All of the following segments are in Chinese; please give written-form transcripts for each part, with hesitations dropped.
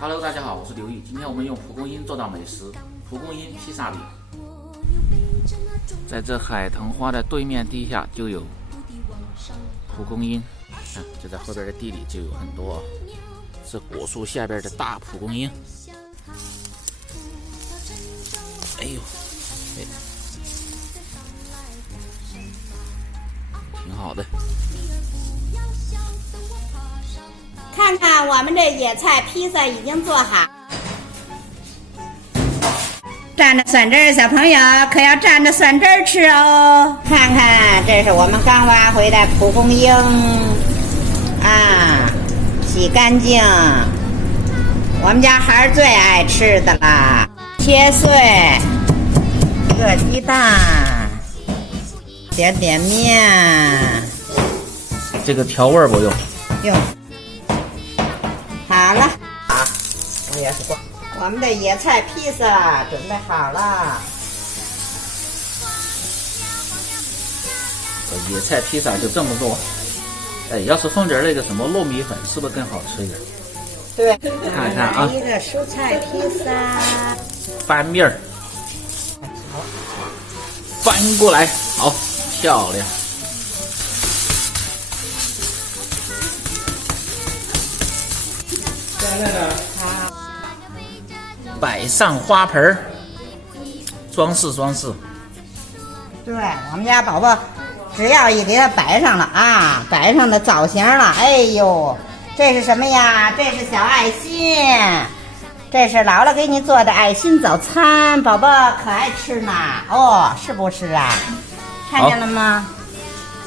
Hello， 大家好，我是刘毅。今天我们用蒲公英做道美食——蒲公英披萨饼。在这海棠花的对面地下就有蒲公英，就在后边的地里就有很多，是果树下边的大蒲公英。哎呦，挺好的。看看我们这野菜披萨已经做好，蘸着蒜汁，小朋友可要蘸着蒜汁吃哦。看看，这是我们刚挖回的蒲公英啊，洗干净。我们家孩儿最爱吃的啦，切碎一个鸡蛋，点点面。这个调味不用，用。好了啊，我也是过。我们的野菜披萨准备好了。野菜披萨就这么做。哎，要是放点那个什么糯米粉，是不是更好吃一点？对，看看啊，一个蔬菜披萨，翻面儿，翻过来，好漂亮。摆上花盆儿，装饰装饰。对，我们家宝宝只要一给它摆上了啊，摆上的造型了，哎呦，这是什么呀？这是小爱心，这是姥姥给你做的爱心早餐，宝宝可爱吃呢。哦，是不是啊？看见了吗？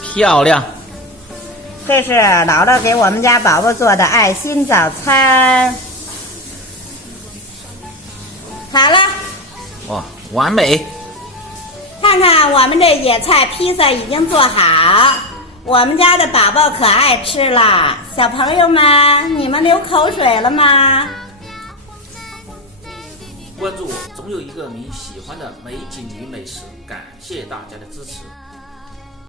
漂亮。这是姥姥给我们家宝宝做的爱心早餐。好了，哇，完美！看看我们这野菜披萨已经做好，我们家的宝宝可爱吃了。小朋友们，你们流口水了吗？关注我，总有一个你喜欢的美景与美食。感谢大家的支持。